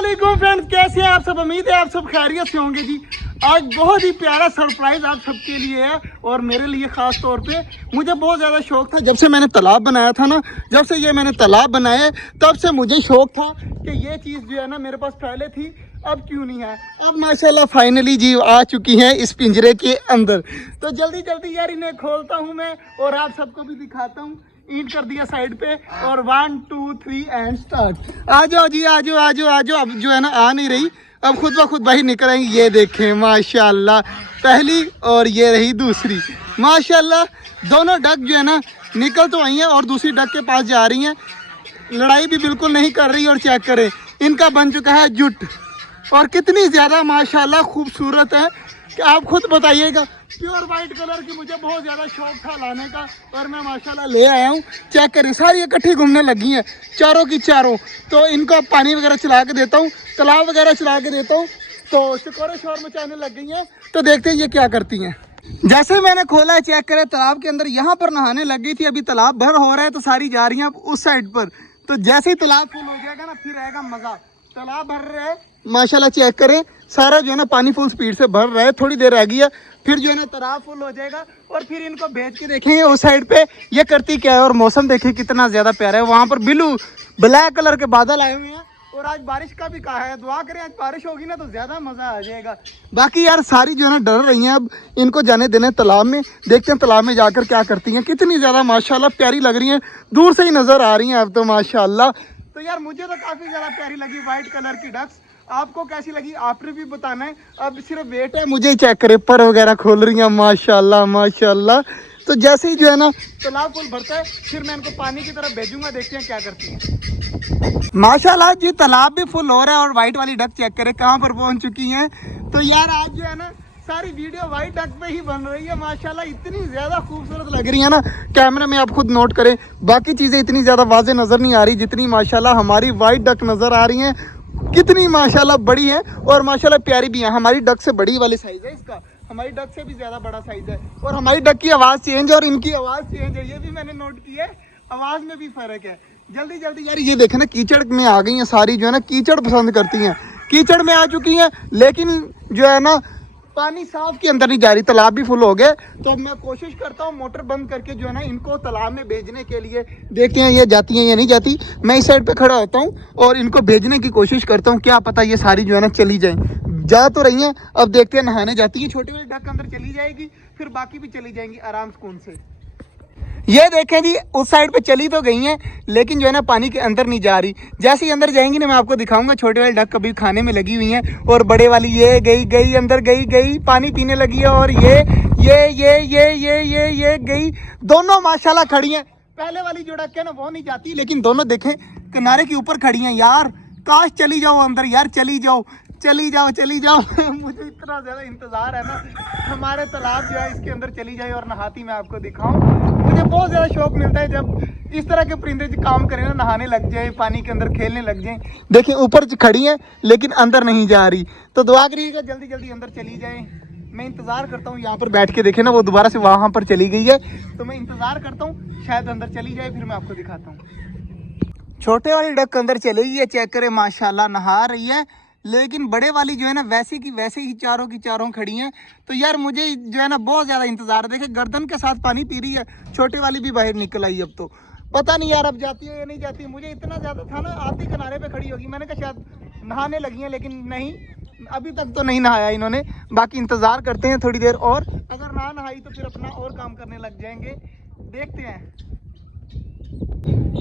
वालेकुम फ्रेंड्स, कैसे हैं आप सब। उम्मीद है आप सब खैरियत से होंगे जी। आज बहुत ही प्यारा सरप्राइज आप सबके लिए है और मेरे लिए ख़ास तौर पे। मुझे बहुत ज़्यादा शौक था जब से मैंने तालाब बनाया था ना, जब से ये मैंने तालाब बनाया है तब से मुझे शौक था कि ये चीज़ जो है ना मेरे पास पहले थी, अब क्यों नहीं है। अब माशाल्लाह फाइनली जी आ चुकी हैं इस पिंजरे के अंदर। तो जल्दी जल्दी यार इन्हें खोलता हूँ मैं और आप सबको भी दिखाता हूँ। ईंट कर दिया साइड पे और 1 2 3 एंड स्टार्ट। आ जाओ जी, आ जाओ आ जाओ आ जाओ। अब जो है ना आ नहीं रही, अब खुद ब खुद बाहर निकल आएंगी। ये देखें माशाल्लाह, पहली और ये रही दूसरी। माशाल्लाह दोनों डक जो है ना निकल तो आई हैं और दूसरी डक के पास जा रही हैं। लड़ाई भी बिल्कुल नहीं कर रही। और चेक करें इनका बन चुका है जुट और कितनी ज़्यादा माशाल्लाह खूबसूरत है कि आप खुद बताइएगा। प्योर वाइट कलर की मुझे बहुत ज़्यादा शौक था लाने का और मैं माशाल्लाह ले आया हूँ। चेक करें सारी इकट्ठी घूमने लगी हैं, चारों की चारों। तो इनको पानी वगैरह चला के देता हूँ, तालाब वगैरह चला के देता हूँ, तो चकोरे शोर मचाने लग गई हैं। तो देखते हैं ये क्या करती हैं। जैसे मैंने खोला है, चेक करें तालाब के अंदर यहाँ पर नहाने लग गई थी। अभी तालाब भर हो रहा है तो सारी जा रही हैं अब उस साइड पर। तो जैसे ही तालाब फुल हो जाएगा ना फिर आएगा मज़ा। तालाब भर रहा है माशाल्लाह, चेक करें सारा जो है ना पानी फुल स्पीड से भर रहा है। थोड़ी देर रह गई है फिर जो है ना तालाब फुल हो जाएगा और फिर इनको भेज के देखेंगे उस साइड पे ये करती क्या है। और मौसम देखिए कितना ज़्यादा प्यारा है, वहाँ पर ब्लू ब्लैक कलर के बादल आए हुए हैं और आज बारिश का भी कहा है। दुआ करें आज बारिश होगी ना तो ज़्यादा मज़ा आ जाएगा। बाकी यार सारी जो है ना डर रही हैं, अब इनको जाने देने तालाब में। देखते हैं तालाब में जाकर क्या करती हैं। कितनी ज़्यादा माशाल्लाह प्यारी लग रही हैं, दूर से ही नज़र आ रही हैं अब तो माशाल्लाह। तो यार मुझे तो काफ़ी ज़्यादा प्यारी लगी वाइट कलर की डक्स। आपको कैसी लगी आपने भी बताना है। अब सिर्फ वेट है मुझे। चेक करें पर वगैरह खोल रही हैं माशाल्लाह माशाल्लाह। तो जैसे ही जो है ना तालाब फुल भरता है फिर मैं इनको पानी की तरफ भेजूंगा, देखते हैं क्या करती हैं। माशाल्लाह जी तालाब भी फुल हो रहा है और वाइट वाली डक चेक करें कहाँ पर पहुंच चुकी हैं। तो यार आज जो है ना सारी वीडियो वाइट डक पे ही बन रही है माशाल्लाह। इतनी ज़्यादा खूबसूरत लग रही है ना, कैमरे में आप खुद नोट करें। बाकी चीज़ें इतनी ज़्यादा वाज़े नज़र नहीं आ रही जितनी माशाल्लाह हमारी वाइट डक नज़र आ रही हैं। कितनी माशाल्लाह बड़ी है और माशाल्लाह प्यारी भी है। हमारी डक से बड़ी वाली साइज़ है इसका, हमारी डक से भी ज़्यादा बड़ा साइज़ है। और हमारी डक की आवाज़ चेंज है और इनकी आवाज़ चेंज है, ये भी मैंने नोट किया है। आवाज़ में भी फ़र्क है। जल्दी जल्दी यार ये देखें ना कीचड़ में आ गई हैं सारी, जो है ना कीचड़ पसंद करती हैं, कीचड़ में आ चुकी हैं। लेकिन जो है ना पानी साफ के अंदर नहीं जा रही, तालाब भी फुल हो गए। तो अब मैं कोशिश करता हूँ मोटर बंद करके जो है ना इनको तालाब में भेजने के लिए। देखते हैं ये जाती हैं या नहीं जाती। मैं इस साइड पे खड़ा होता हूँ और इनको भेजने की कोशिश करता हूँ। क्या पता ये सारी जो है ना चली जाएं। जा तो रही हैं, अब देखते हैं नहाने जाती हैं। छोटी वाली डक अंदर चली जाएगी फिर बाकी भी चली जाएंगी आराम सुकून से। ये देखें जी उस साइड पे चली तो गई हैं लेकिन जो है ना पानी के अंदर नहीं जा रही। जैसे ही अंदर जाएंगी ना मैं आपको दिखाऊंगा। छोटे वाली डक कभी खाने में लगी हुई हैं और बड़े वाली ये गई अंदर गई पानी पीने लगी है। और ये गई। दोनों माशाल्लाह खड़ी हैं। पहले वाली जो डक है ना वो नहीं जाती लेकिन दोनों देखें किनारे के ऊपर खड़ी हैं। यार काश चली जाओ अंदर, यार चली जाओ चली जाओ चली जाओ। मुझे इतना ज़्यादा इंतज़ार है ना हमारे तालाब जो है इसके अंदर चली जाए और नहाती मैं आपको दिखाऊं। मुझे बहुत ज़्यादा शौक मिलता है जब इस तरह के परिंदे काम करें ना, नहाने लग जाए, पानी के अंदर खेलने लग जाए। देखिए ऊपर खड़ी हैं लेकिन अंदर नहीं जा रही। तो दुआ करिएगा जल्दी जल्दी अंदर चली जाए। मैं इंतज़ार करता हूँ यहाँ पर बैठ के। देखे ना वो दोबारा से वहाँ पर चली गई है तो मैं इंतज़ार करता हूँ शायद अंदर चली जाए, फिर मैं आपको दिखाता हूँ। छोटे वाली डक अंदर चली गई है, चेक करें माशाल्लाह नहा रही है। लेकिन बड़े वाली जो है ना वैसे की चारों की चारों खड़ी हैं। तो यार मुझे जो है ना बहुत ज़्यादा इंतज़ार है। देखिए गर्दन के साथ पानी पी रही है। छोटी वाली भी बाहर निकल आई। अब तो पता नहीं यार अब जाती है या नहीं जाती। मुझे इतना ज़्यादा था ना आधी किनारे पे खड़ी होगी, मैंने कहा शायद नहाने लगी हैं लेकिन नहीं, अभी तक तो नहीं नहाया इन्होंने। बाकी इंतज़ार करते हैं थोड़ी देर और, अगर ना नहाई तो फिर अपना और काम करने लग जाएंगे। देखते हैं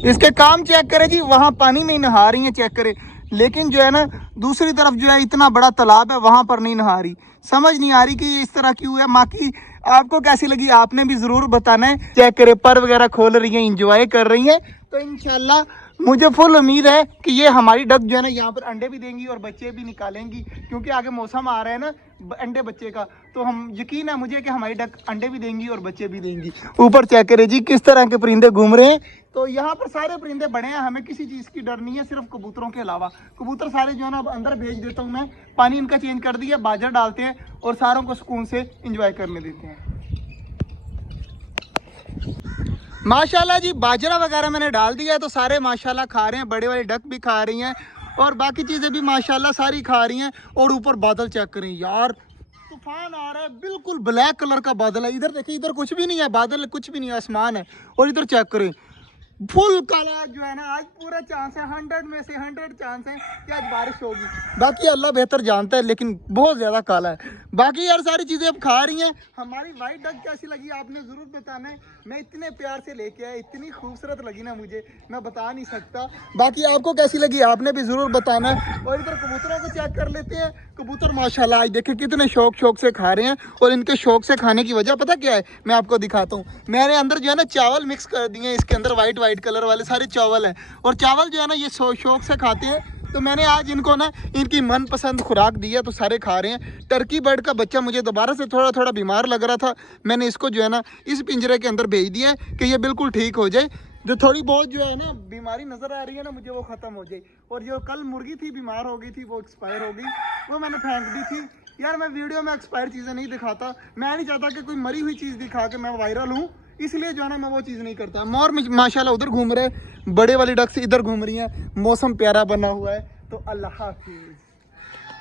इसके काम। चेक करें जी वहाँ पानी में ही नहा रही हैं, चेक करें। लेकिन जो है ना दूसरी तरफ जो है इतना बड़ा तालाब है वहाँ पर नहीं नहा रही। समझ नहीं आ रही कि ये इस तरह क्यों है। बाकी आपको कैसी लगी आपने भी ज़रूर बताना है। चेक करें पर वगैरह खोल रही हैं, इंजॉय कर रही हैं। तो इंशाल्लाह मुझे फुल उम्मीद है कि ये हमारी डक जो है ना यहाँ पर अंडे भी देंगी और बच्चे भी निकालेंगी, क्योंकि आगे मौसम आ रहा है ना अंडे बच्चे का। तो हम यकीन है मुझे कि हमारी डक अंडे भी देंगी और बच्चे भी देंगी। ऊपर चेक करें जी किस तरह के परिंदे घूम रहे हैं। तो यहाँ पर सारे परिंदे बड़े हैं, हमें किसी चीज़ की डर नहीं है सिर्फ कबूतरों के अलावा। कबूतर सारे जो है ना अब अंदर भेज देता हूँ मैं। पानी इनका चेंज कर दिया, बाजरा डालते हैं और सारों को सुकून से इंजॉय करने देते हैं। माशाल्लाह जी बाजरा वगैरह मैंने डाल दिया है तो सारे माशाल्लाह खा रहे हैं। बड़े वाली डक भी खा रही हैं और बाकी चीज़ें भी माशाल्लाह सारी खा रही हैं। और ऊपर बादल चेक करें यार, तूफान आ रहा है, बिल्कुल ब्लैक कलर का बादल है। इधर देखिए, इधर कुछ भी नहीं है, बादल कुछ भी नहीं है, आसमान है। और इधर चेक करें, फुल काला जो है ना, आज पूरा चांस है, 100 में से 100 चांस है कि आज बारिश होगी। बाकी अल्लाह बेहतर जानता है, लेकिन बहुत ज़्यादा काला है। बाकी यार सारी चीज़ें अब खा रही हैं। हमारी वाइट डक कैसी लगी आपने ज़रूर बताना है। मैं इतने प्यार से लेके आया, इतनी खूबसूरत लगी ना मुझे, मैं बता नहीं सकता। बाकी आपको कैसी लगी आपने भी ज़रूर बताना है। और इधर कबूतरों को चेक कर लेते हैं। कबूतर माशाल्लाह आज देखे कितने शौक से खा रहे हैं। और इनके शौक से खाने की वजह पता क्या है, मैं आपको दिखाता हूँ। मैंने अंदर जो है ना चावल मिक्स कर दिए, इसके अंदर वाइट कलर वाले सारे चावल हैं। और चावल जो है ना ये शौक से खाते हैं। तो मैंने आज इनको ना इनकी मनपसंद खुराक दी है, तो सारे खा रहे हैं। टर्की बर्ड का बच्चा मुझे दोबारा से थोड़ा बीमार लग रहा था, मैंने इसको जो है ना इस पिंजरे के अंदर भेज दिया है कि ये बिल्कुल ठीक हो जाए। जो थोड़ी बहुत जो है ना बीमारी नज़र आ रही है ना मुझे, वो ख़त्म हो जाए। और जो कल मुर्गी थी बीमार हो गई थी, वो एक्सपायर हो गई, वो मैंने फेंक दी थी। यार मैं वीडियो में एक्सपायर चीज़ें नहीं दिखाता, मैं नहीं चाहता कि कोई मरी हुई चीज़ दिखा के मैं वायरल हूँ, इसलिए जो है ना मैं वो चीज़ नहीं करता। मोर माशाल्लाह उधर घूम रहे, बड़े वाली डक्स इधर घूम रही हैं, मौसम प्यारा बना हुआ है। तो अल्लाह हाफिज़।